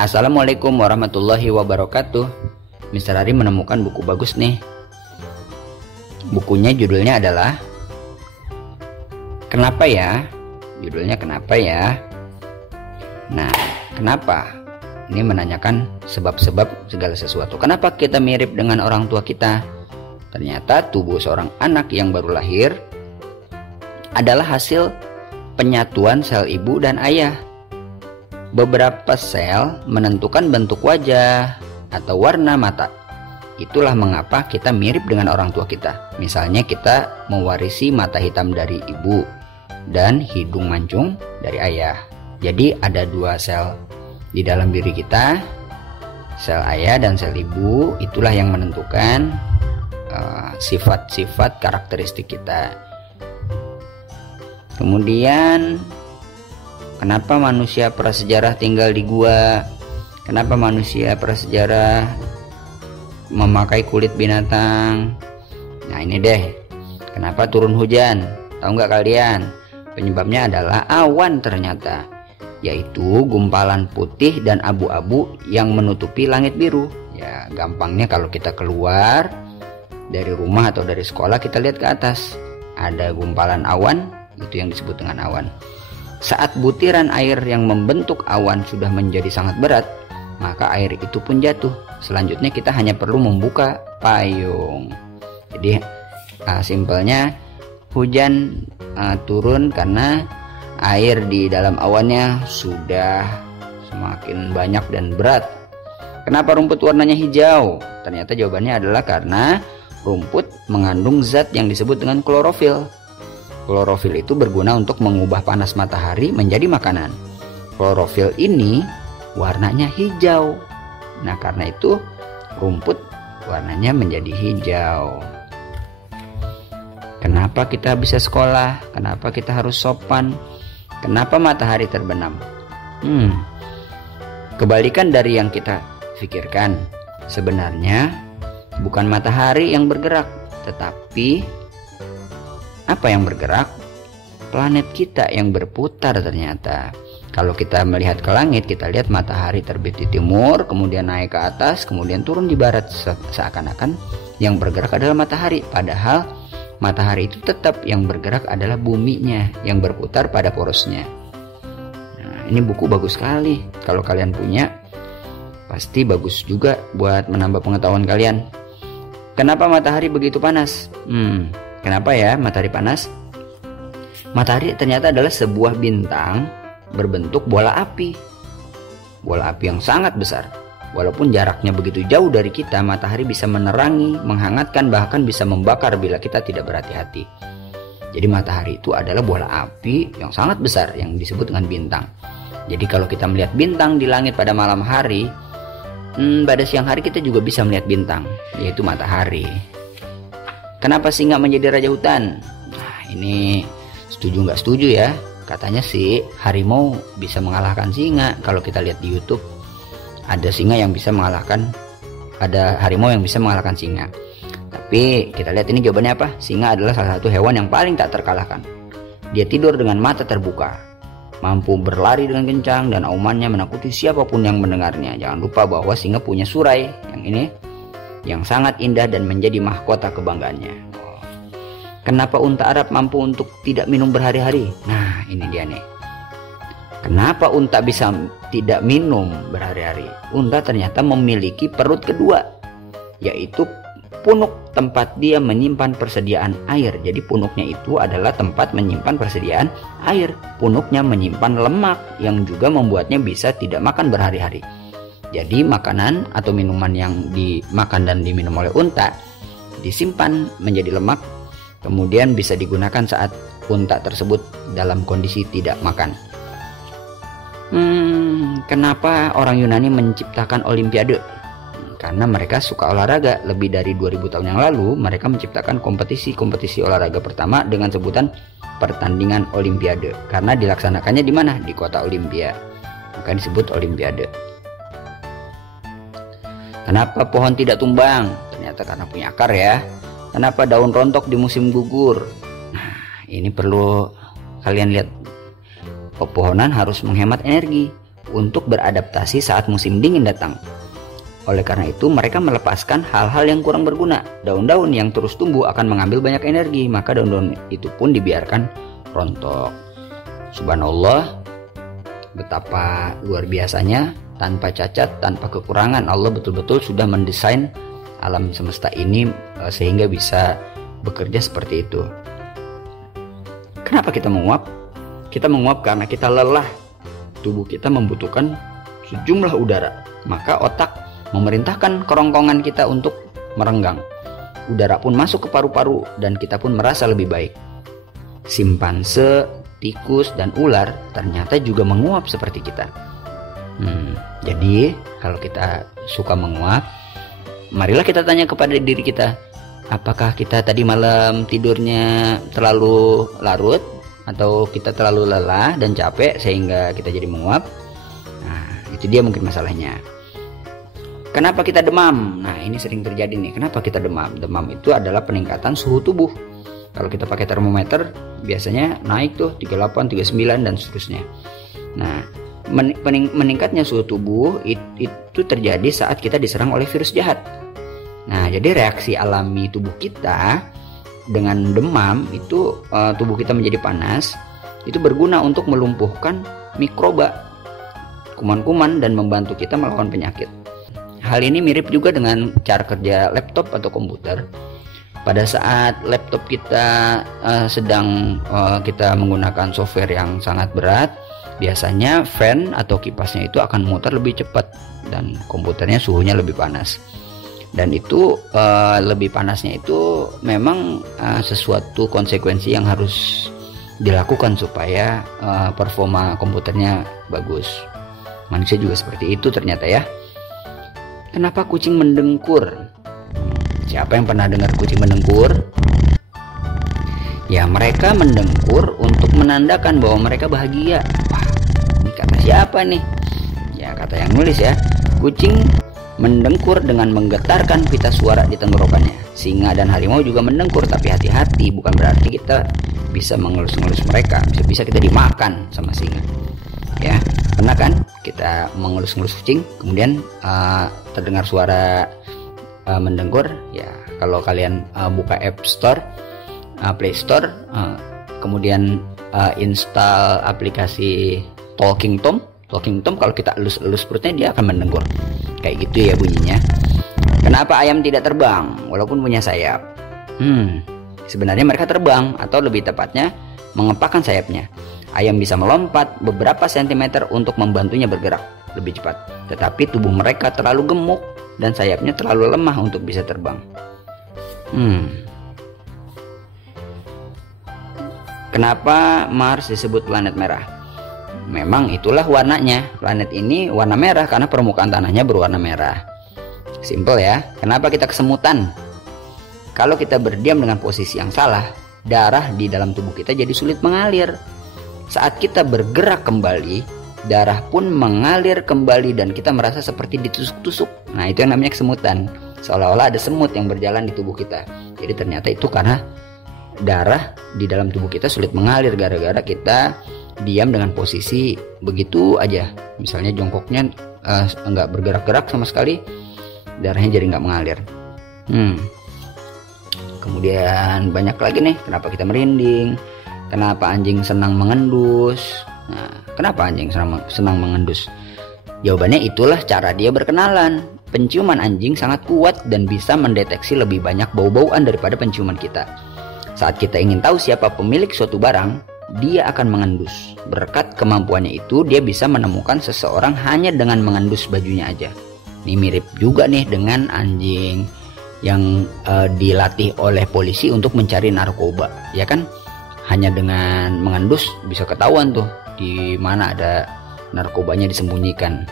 Assalamualaikum warahmatullahi wabarakatuh. Mister Ari menemukan buku bagus nih. Bukunya judulnya adalah Kenapa ya? Judulnya Kenapa ya? Nah, kenapa? Ini menanyakan sebab-sebab segala sesuatu. Kenapa kita mirip dengan orang tua kita? Ternyata tubuh seorang anak yang baru lahir adalah hasil penyatuan sel ibu dan ayah. Beberapa sel menentukan bentuk wajah atau warna mata. Itulah mengapa kita mirip dengan orang tua kita. Misalnya kita mewarisi mata hitam dari ibu dan hidung mancung dari ayah. Jadi ada dua sel di dalam diri kita, sel ayah dan sel ibu. Itulah yang menentukan sifat-sifat karakteristik kita. Kemudian kenapa manusia prasejarah tinggal di gua? Kenapa manusia prasejarah memakai kulit binatang? Nah ini deh, kenapa turun hujan? Tahu nggak kalian? Penyebabnya adalah awan ternyata, yaitu gumpalan putih dan abu-abu yang menutupi langit biru. Ya gampangnya kalau kita keluar dari rumah atau dari sekolah, kita lihat ke atas, ada gumpalan awan, itu yang disebut dengan awan. Saat butiran air yang membentuk awan sudah menjadi sangat berat, maka air itu pun jatuh. Selanjutnya kita hanya perlu membuka payung. Jadi simpelnya hujan turun karena air di dalam awannya sudah semakin banyak dan berat. Kenapa rumput warnanya hijau? Ternyata jawabannya adalah karena rumput mengandung zat yang disebut dengan klorofil. Klorofil itu berguna untuk mengubah panas matahari menjadi makanan. Klorofil ini warnanya hijau. Nah, karena itu rumput warnanya menjadi hijau. Kenapa kita bisa sekolah? Kenapa kita harus sopan? Kenapa matahari terbenam? Kebalikan dari yang kita pikirkan. Sebenarnya bukan matahari yang bergerak, tetapi apa yang bergerak? Planet kita yang berputar ternyata. Kalau kita melihat ke langit, kita lihat matahari terbit di timur, kemudian naik ke atas, kemudian turun di barat. Seakan-akan yang bergerak adalah matahari. Padahal matahari itu tetap yang bergerak adalah buminya yang berputar pada porosnya. Nah, ini buku bagus sekali. Kalau kalian punya, pasti bagus juga buat menambah pengetahuan kalian. Kenapa matahari begitu panas? Kenapa ya matahari panas? Matahari ternyata adalah sebuah bintang berbentuk bola api. Bola api yang sangat besar. Walaupun jaraknya begitu jauh dari kita, matahari bisa menerangi, menghangatkan, bahkan bisa membakar bila kita tidak berhati-hati. Jadi matahari itu adalah bola api yang sangat besar yang disebut dengan bintang. Jadi kalau kita melihat bintang di langit pada malam hari, pada siang hari kita juga bisa melihat bintang, yaitu matahari. Kenapa singa menjadi raja hutan? Nah, ini setuju nggak setuju ya? Katanya sih harimau bisa mengalahkan singa. Kalau kita lihat di YouTube, ada singa yang bisa mengalahkan, ada harimau yang bisa mengalahkan singa. Tapi kita lihat ini jawabannya apa? Singa adalah salah satu hewan yang paling tak terkalahkan. Dia tidur dengan mata terbuka, mampu berlari dengan kencang, dan aumannya menakuti siapapun yang mendengarnya. Jangan lupa bahwa singa punya surai yang ini, yang sangat indah dan menjadi mahkota kebanggaannya. Kenapa unta Arab mampu untuk tidak minum berhari-hari? Nah, ini dia nih. Kenapa unta bisa tidak minum berhari-hari? Unta ternyata memiliki perut kedua, yaitu punuk, tempat dia menyimpan persediaan air. Jadi punuknya itu adalah tempat menyimpan persediaan air. Punuknya menyimpan lemak yang juga membuatnya bisa tidak makan berhari-hari. Jadi makanan atau minuman yang dimakan dan diminum oleh unta disimpan menjadi lemak, kemudian bisa digunakan saat unta tersebut dalam kondisi tidak makan. Kenapa orang Yunani menciptakan Olimpiade? Karena mereka suka olahraga. Lebih dari 2000 tahun yang lalu mereka menciptakan kompetisi olahraga pertama dengan sebutan pertandingan Olimpiade. Karena dilaksanakannya di mana? Di kota Olimpia. Maka disebut Olimpiade. Kenapa pohon tidak tumbang? Ternyata karena punya akar ya. Kenapa daun rontok di musim gugur? Nah, ini perlu kalian lihat. Pepohonan harus menghemat energi. untuk beradaptasi saat musim dingin datang. Oleh karena itu, mereka melepaskan hal-hal yang kurang berguna. Daun-daun yang terus tumbuh akan mengambil banyak energi, maka daun-daun itu pun dibiarkan rontok. Subhanallah, betapa luar biasanya, tanpa cacat, tanpa kekurangan, Allah betul-betul sudah mendesain alam semesta ini sehingga bisa bekerja seperti itu. Kenapa kita menguap? Kita menguap karena kita lelah. Tubuh kita membutuhkan sejumlah udara, maka otak memerintahkan kerongkongan kita untuk merenggang. Udara pun masuk ke paru-paru dan kita pun merasa lebih baik. Simpanse, tikus, dan ular ternyata juga menguap seperti kita. Jadi kalau kita suka menguap, marilah kita tanya kepada diri kita, apakah kita tadi malam tidurnya terlalu larut, atau kita terlalu lelah dan capek sehingga kita jadi menguap? Nah, itu dia mungkin masalahnya. Kenapa kita demam? Nah, ini sering terjadi nih. Kenapa kita demam? Demam itu adalah peningkatan suhu tubuh. Kalau kita pakai termometer biasanya naik tuh 38, 39 dan seterusnya. Nah, meningkatnya suhu tubuh itu terjadi saat kita diserang oleh virus jahat. Nah, jadi reaksi alami tubuh kita dengan demam itu, tubuh kita menjadi panas, itu berguna untuk melumpuhkan mikroba, kuman-kuman, dan membantu kita melawan penyakit. Hal ini mirip juga dengan cara kerja laptop atau komputer. Pada saat laptop kita sedang kita menggunakan software yang sangat berat, biasanya fan atau kipasnya itu akan memutar lebih cepat dan komputernya suhunya lebih panas. Dan itu lebih panasnya itu memang sesuatu konsekuensi yang harus dilakukan supaya performa komputernya bagus. Manusia juga seperti itu ternyata ya. Kenapa kucing mendengkur? Siapa yang pernah dengar kucing mendengkur? Ya, mereka mendengkur untuk menandakan bahwa mereka bahagia. Wah, ini kata siapa nih? Ya, kata yang nulis ya. Kucing mendengkur dengan menggetarkan pita suara di tenggorokannya. Singa dan harimau juga mendengkur, tapi hati-hati, bukan berarti kita bisa mengelus-ngelus mereka. Bisa kita dimakan sama singa. Ya, pernah kan kita mengelus-ngelus kucing, kemudian terdengar suara mendengkur? Ya, kalau kalian buka App Store, Play Store, kemudian install aplikasi Talking Tom. Kalau kita elus-elus perutnya, dia akan mendengkur. Kayak gitu ya bunyinya. Kenapa ayam tidak terbang walaupun punya sayap? Sebenarnya mereka terbang, atau lebih tepatnya mengepakkan sayapnya. Ayam bisa melompat beberapa sentimeter untuk membantunya bergerak lebih cepat. Tetapi tubuh mereka terlalu gemuk dan sayapnya terlalu lemah untuk bisa terbang. Kenapa Mars disebut planet merah? Memang itulah warnanya. Planet ini warna merah karena permukaan tanahnya berwarna merah. Simple ya. Kenapa kita kesemutan? Kalau kita berdiam dengan posisi yang salah, darah di dalam tubuh kita jadi sulit mengalir. Saat kita bergerak kembali, darah pun mengalir kembali dan kita merasa seperti ditusuk-tusuk. Nah, itu yang namanya kesemutan. Seolah-olah ada semut yang berjalan di tubuh kita. Jadi ternyata itu karena darah di dalam tubuh kita sulit mengalir gara-gara kita diam dengan posisi begitu aja. Misalnya jongkoknya enggak bergerak-gerak sama sekali, darahnya jadi enggak mengalir. Kemudian banyak lagi nih, kenapa kita merinding, kenapa anjing senang mengendus. Nah, kenapa anjing senang mengendus? Jawabannya itulah cara dia berkenalan. Penciuman anjing sangat kuat dan bisa mendeteksi lebih banyak bau-bauan daripada penciuman kita. Saat kita ingin tahu siapa pemilik suatu barang, dia akan mengendus. Berkat kemampuannya itu, dia bisa menemukan seseorang hanya dengan mengendus bajunya aja. Ini mirip juga nih dengan anjing yang dilatih oleh polisi untuk mencari narkoba, ya kan? Hanya dengan mengendus bisa ketahuan tuh di mana ada narkobanya disembunyikan.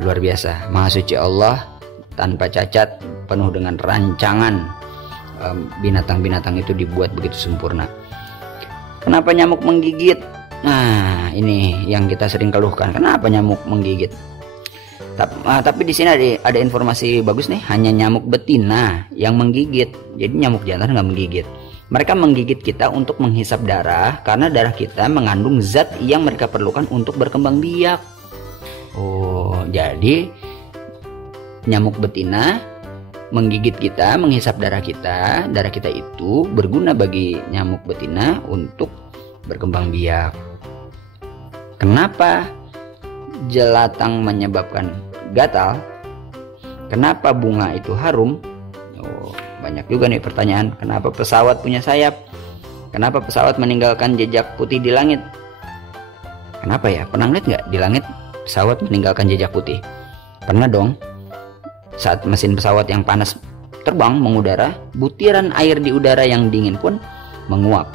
Luar biasa. Maha suci Allah, tanpa cacat, penuh dengan rancangan. Binatang-binatang itu dibuat begitu sempurna. Kenapa nyamuk menggigit? Nah, ini yang kita sering keluhkan. Kenapa nyamuk menggigit? Tapi di sini ada informasi bagus nih. Hanya nyamuk betina yang menggigit. Jadi nyamuk jantan nggak menggigit. Mereka menggigit kita untuk menghisap darah karena darah kita mengandung zat yang mereka perlukan untuk berkembang biak. Oh, jadi nyamuk betina menggigit kita, menghisap darah kita. Darah kita itu berguna bagi nyamuk betina untuk berkembang biak. Kenapa jelatang menyebabkan gatal? Kenapa bunga itu harum? Oh, banyak juga nih pertanyaan. Kenapa pesawat punya sayap? Kenapa pesawat meninggalkan jejak putih di langit? Kenapa ya? Pernah lihat nggak di langit pesawat meninggalkan jejak putih? Pernah dong. Saat mesin pesawat yang panas terbang mengudara, butiran air di udara yang dingin pun menguap,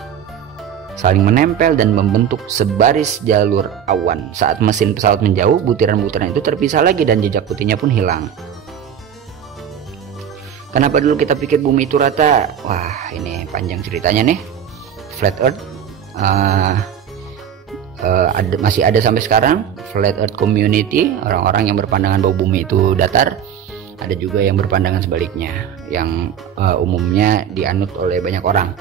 saling menempel dan membentuk sebaris jalur awan. Saat mesin pesawat menjauh, butiran-butiran itu terpisah lagi dan jejak putihnya pun hilang. Kenapa dulu kita pikir bumi itu rata? Wah, ini panjang ceritanya nih. Flat Earth masih ada sampai sekarang. Flat Earth Community, orang-orang yang berpandangan bahwa bumi itu datar. Ada juga yang berpandangan sebaliknya, yang umumnya dianut oleh banyak orang.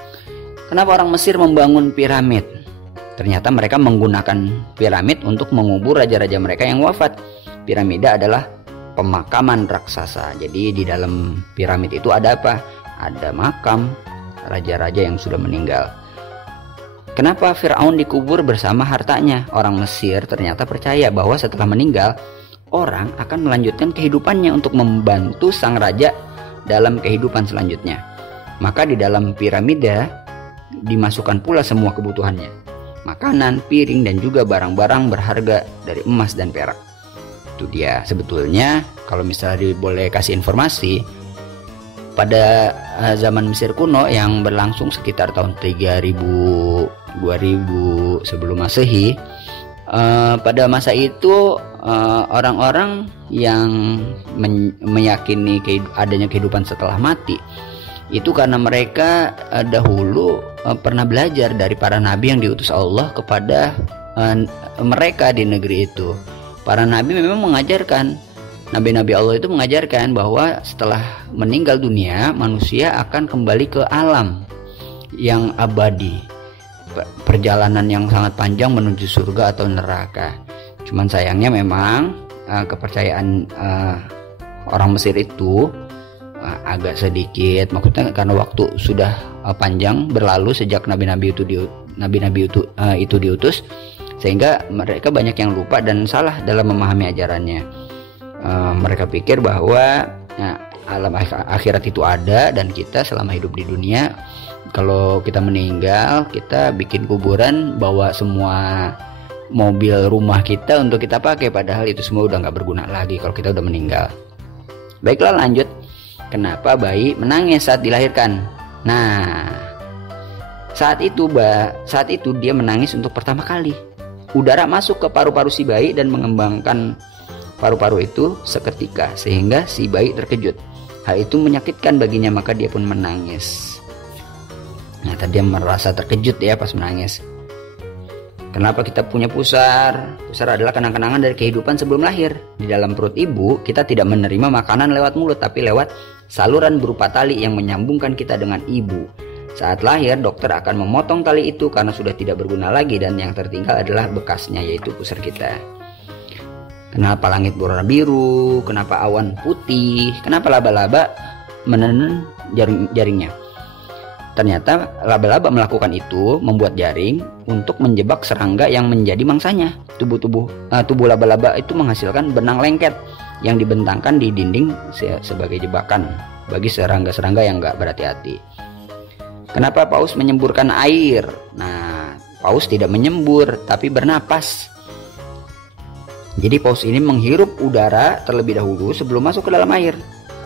Kenapa orang Mesir membangun piramid? Ternyata mereka menggunakan piramid untuk mengubur raja-raja mereka yang wafat. Piramida adalah pemakaman raksasa. Jadi di dalam piramid itu ada apa? Ada makam raja-raja yang sudah meninggal. Kenapa Firaun dikubur bersama hartanya? Orang Mesir ternyata percaya bahwa setelah meninggal, orang akan melanjutkan kehidupannya untuk membantu sang raja dalam kehidupan selanjutnya. Maka di dalam piramida dimasukkan pula semua kebutuhannya, makanan, piring, dan juga barang-barang berharga dari emas dan perak. Itu dia. Sebetulnya kalau misalnya boleh kasih informasi, pada zaman Mesir kuno yang berlangsung sekitar tahun 3000 2000 sebelum Masehi, pada masa itu orang-orang yang meyakini adanya kehidupan setelah mati itu karena mereka dahulu pernah belajar dari para nabi yang diutus Allah kepada mereka di negeri itu. Para nabi memang mengajarkan, nabi-nabi Allah itu mengajarkan bahwa setelah meninggal dunia, manusia akan kembali ke alam yang abadi, perjalanan yang sangat panjang menuju surga atau neraka. Cuman sayangnya memang kepercayaan orang Mesir itu agak sedikit, maksudnya karena waktu sudah panjang berlalu sejak nabi-nabi itu diutus, sehingga mereka banyak yang lupa dan salah dalam memahami ajarannya. Mereka pikir bahwa alam akhirat itu ada, dan kita selama hidup di dunia, kalau kita meninggal, kita bikin kuburan, bawa semua mobil rumah kita untuk kita pakai, padahal itu semua udah nggak berguna lagi kalau kita udah meninggal. Baiklah, lanjut. Kenapa bayi menangis saat dilahirkan? Nah, saat itu dia menangis untuk pertama kali. Udara masuk ke paru-paru si bayi dan mengembangkan paru-paru itu seketika, sehingga si bayi terkejut. Hal itu menyakitkan baginya, maka dia pun menangis. Nah, tadi dia merasa terkejut ya pas menangis. Kenapa kita punya pusar? Pusar adalah kenang-kenangan dari kehidupan sebelum lahir. Di dalam perut ibu, kita tidak menerima makanan lewat mulut, tapi lewat saluran berupa tali yang menyambungkan kita dengan ibu. Saat lahir, dokter akan memotong tali itu karena sudah tidak berguna lagi, dan yang tertinggal adalah bekasnya, yaitu pusar kita. Kenapa langit berwarna biru? Kenapa awan putih? Kenapa laba-laba menenun jaringnya? Ternyata laba-laba melakukan itu, membuat jaring untuk menjebak serangga yang menjadi mangsanya. Tubuh laba-laba itu menghasilkan benang lengket yang dibentangkan di dinding sebagai jebakan bagi serangga-serangga yang gak berhati-hati. Kenapa paus menyemburkan air? Nah, paus tidak menyembur tapi bernapas. Jadi paus ini menghirup udara terlebih dahulu sebelum masuk ke dalam air.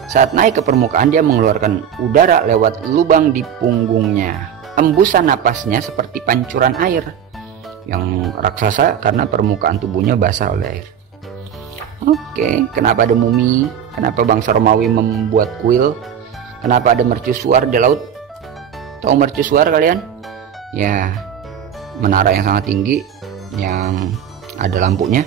Saat naik ke permukaan, dia mengeluarkan udara lewat lubang di punggungnya. Embusan napasnya seperti pancuran air yang raksasa karena permukaan tubuhnya basah oleh air. Oke, kenapa ada mumi? Kenapa bangsa Romawi membuat kuil? Kenapa ada mercusuar di laut? Tahu mercusuar kalian? Ya, menara yang sangat tinggi yang ada lampunya.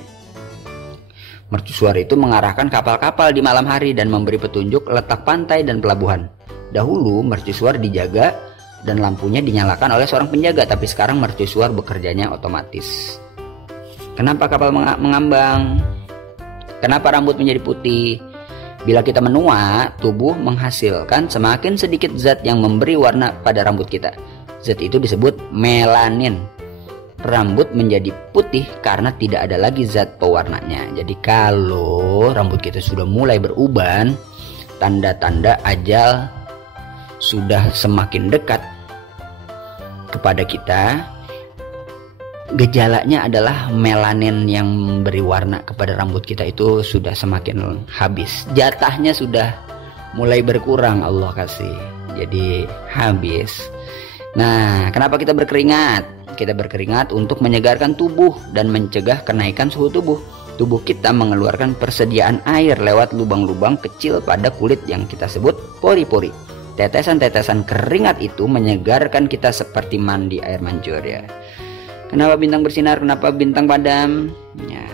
Mercusuar itu mengarahkan kapal-kapal di malam hari dan memberi petunjuk letak pantai dan pelabuhan. Dahulu mercusuar dijaga dan lampunya dinyalakan oleh seorang penjaga, tapi sekarang mercusuar bekerjanya otomatis. Kenapa kapal mengambang? Kenapa rambut menjadi putih? Bila kita menua, tubuh menghasilkan semakin sedikit zat yang memberi warna pada rambut kita. Zat itu disebut melanin. Rambut menjadi putih karena tidak ada lagi zat pewarnanya. Jadi kalau rambut kita sudah mulai beruban, tanda-tanda ajal sudah semakin dekat kepada kita. Gejalanya adalah melanin yang memberi warna kepada rambut kita itu sudah semakin habis. Jatahnya sudah mulai berkurang, Allah kasih. Jadi habis. Nah, kenapa kita berkeringat? Kita berkeringat untuk menyegarkan tubuh dan mencegah kenaikan suhu tubuh. Tubuh kita mengeluarkan persediaan air lewat lubang-lubang kecil pada kulit yang kita sebut pori-pori. Tetesan-tetesan keringat itu menyegarkan kita seperti mandi air mancur ya. Kenapa bintang bersinar? Kenapa bintang padam? Ya.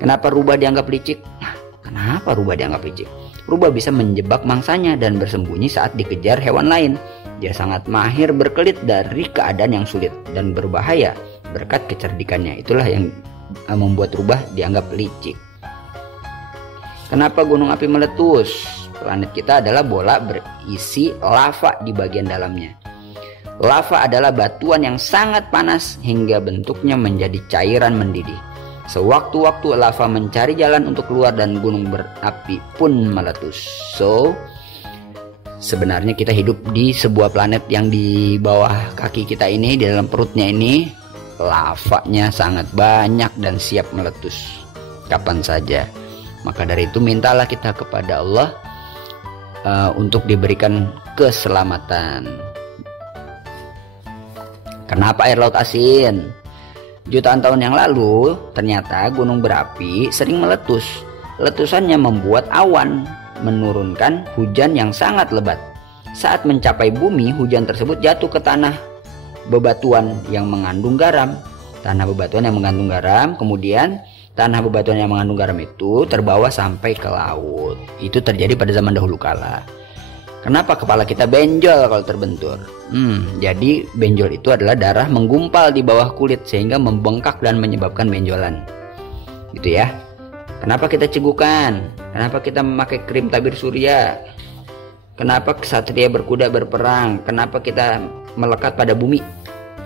Kenapa rubah dianggap licik? Nah, kenapa rubah dianggap licik? Rubah bisa menjebak mangsanya dan bersembunyi saat dikejar hewan lain. Dia sangat mahir berkelit dari keadaan yang sulit dan berbahaya berkat kecerdikannya. Itulah yang membuat rubah dianggap licik. Kenapa gunung api meletus? Planet kita adalah bola berisi lava di bagian dalamnya. Lava adalah batuan yang sangat panas hingga bentuknya menjadi cairan mendidih. Sewaktu-waktu lava mencari jalan untuk keluar dan gunung berapi pun meletus. So, sebenarnya kita hidup di sebuah planet yang di bawah kaki kita ini, di dalam perutnya ini, lavanya sangat banyak dan siap meletus kapan saja. Maka dari itu mintalah kita kepada Allah untuk diberikan keselamatan. Kenapa air laut asin? Jutaan tahun yang lalu, ternyata gunung berapi sering meletus. Letusannya membuat awan, menurunkan hujan yang sangat lebat. Saat mencapai bumi, hujan tersebut jatuh ke tanah bebatuan yang mengandung garam. Tanah bebatuan yang mengandung garam, kemudian tanah bebatuan yang mengandung garam itu terbawa sampai ke laut. Itu terjadi pada zaman dahulu kala. Kenapa kepala kita benjol kalau terbentur? Jadi benjol itu adalah darah menggumpal di bawah kulit sehingga membengkak dan menyebabkan benjolan. Gitu ya. Kenapa kita cegukan? Kenapa kita memakai krim tabir surya? Kenapa ksatria berkuda berperang? Kenapa kita melekat pada bumi?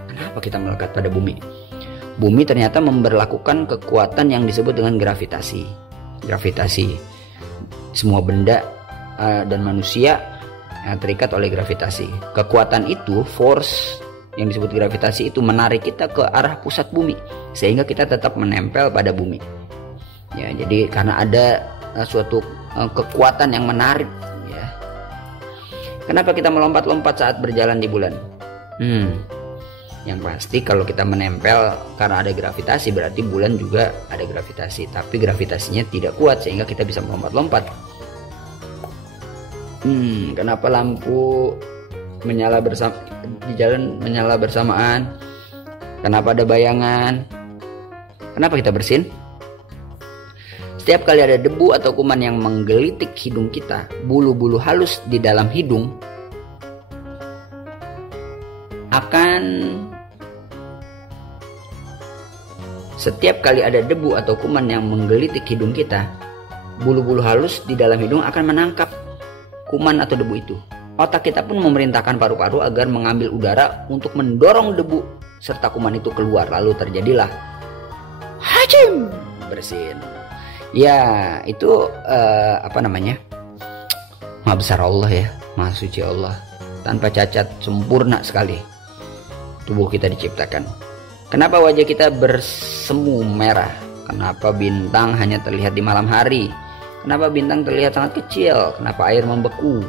Kenapa kita melekat pada bumi? Bumi ternyata memberlakukan kekuatan yang disebut dengan gravitasi. Gravitasi. Semua benda dan manusia terikat oleh gravitasi. Kekuatan itu, force yang disebut gravitasi itu menarik kita ke arah pusat bumi sehingga kita tetap menempel pada bumi. Ya, jadi karena ada suatu kekuatan yang menarik ya. Kenapa kita melompat-lompat saat berjalan di bulan? Yang pasti kalau kita menempel karena ada gravitasi, berarti bulan juga ada gravitasi, tapi gravitasinya tidak kuat sehingga kita bisa melompat-lompat. Kenapa lampu menyala di jalan menyala bersamaan? Kenapa ada bayangan? Kenapa kita bersin? Setiap kali ada debu atau kuman yang menggelitik hidung kita, bulu-bulu halus di dalam hidung akan setiap kali ada debu atau kuman yang menggelitik hidung kita, bulu-bulu halus di dalam hidung akan menangkap kuman atau debu itu. Otak kita pun memerintahkan paru-paru agar mengambil udara untuk mendorong debu serta kuman itu keluar. Lalu terjadilah hajim, bersin. Ya, itu Maha besar Allah ya, Maha suci Allah, tanpa cacat, sempurna sekali tubuh kita diciptakan. Kenapa wajah kita bersemu merah? Kenapa bintang hanya terlihat di malam hari? Kenapa bintang terlihat sangat kecil? Kenapa air membeku?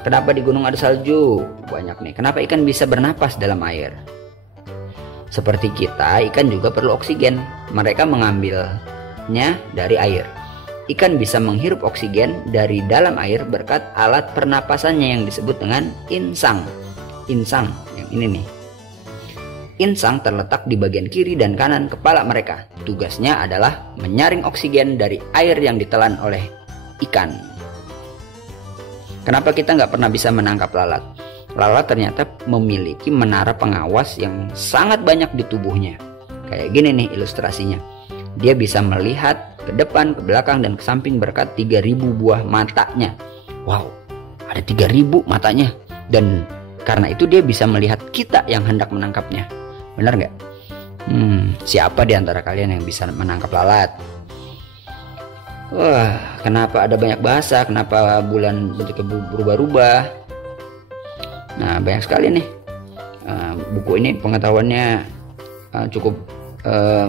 Kenapa di gunung ada salju? Banyak nih. Kenapa ikan bisa bernapas dalam air? Seperti kita, ikan juga perlu oksigen. Mereka mengambilnya dari air. Ikan bisa menghirup oksigen dari dalam air berkat alat pernapasannya yang disebut dengan insang. Insang, yang ini nih. Insang terletak di bagian kiri dan kanan kepala mereka. Tugasnya adalah menyaring oksigen dari air yang ditelan oleh ikan. Kenapa kita nggak pernah bisa menangkap lalat? lalat ternyata memiliki menara pengawas yang sangat banyak di tubuhnya. Kayak gini nih ilustrasinya. Dia bisa melihat ke depan, ke belakang, dan ke samping berkat 3000 buah matanya. Wow, ada 3000 matanya. Dan karena itu dia bisa melihat kita yang hendak menangkapnya. Benar nggak? Siapa di antara kalian yang bisa menangkap lalat? Wah, kenapa ada banyak bahasa? Kenapa bulan bentuknya berubah-ubah? Nah, banyak sekali nih. Buku ini pengetahuannya cukup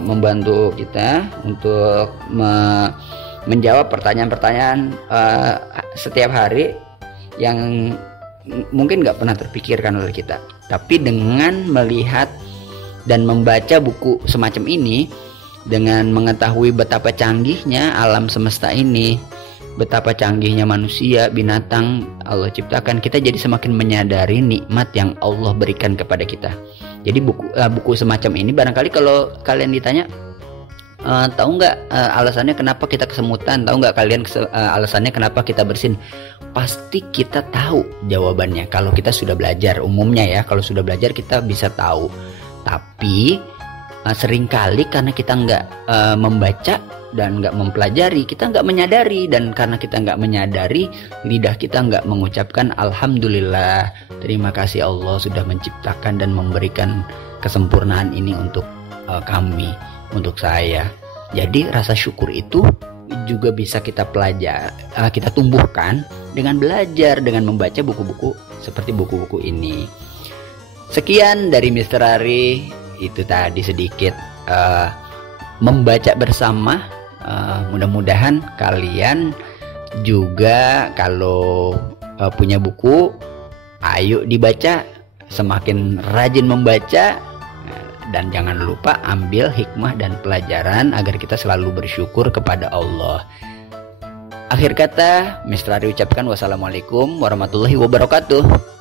membantu kita untuk menjawab pertanyaan-pertanyaan setiap hari yang mungkin nggak pernah terpikirkan oleh kita. Tapi dengan melihat dan membaca buku semacam ini, dengan mengetahui betapa canggihnya alam semesta ini, betapa canggihnya manusia, binatang Allah ciptakan, kita jadi semakin menyadari nikmat yang Allah berikan kepada kita. Jadi buku semacam ini barangkali kalau kalian ditanya, tahu nggak alasannya kenapa kita kesemutan, tahu nggak kalian alasannya kenapa kita bersin, pasti kita tahu jawabannya kalau kita sudah belajar. Umumnya ya, kalau sudah belajar kita bisa tahu. Tapi seringkali karena kita nggak membaca dan nggak mempelajari, kita nggak menyadari, dan karena kita nggak menyadari, lidah kita nggak mengucapkan alhamdulillah, terima kasih Allah sudah menciptakan dan memberikan kesempurnaan ini untuk kami, untuk saya. Jadi rasa syukur itu juga bisa kita kita tumbuhkan dengan belajar, dengan membaca buku-buku seperti buku-buku ini. Sekian dari Mr. Ari, itu tadi sedikit membaca bersama. Mudah-mudahan kalian juga kalau punya buku, ayo dibaca, semakin rajin membaca, dan jangan lupa ambil hikmah dan pelajaran agar kita selalu bersyukur kepada Allah. Akhir kata, Mr. Ari ucapkan wassalamualaikum warahmatullahi wabarakatuh.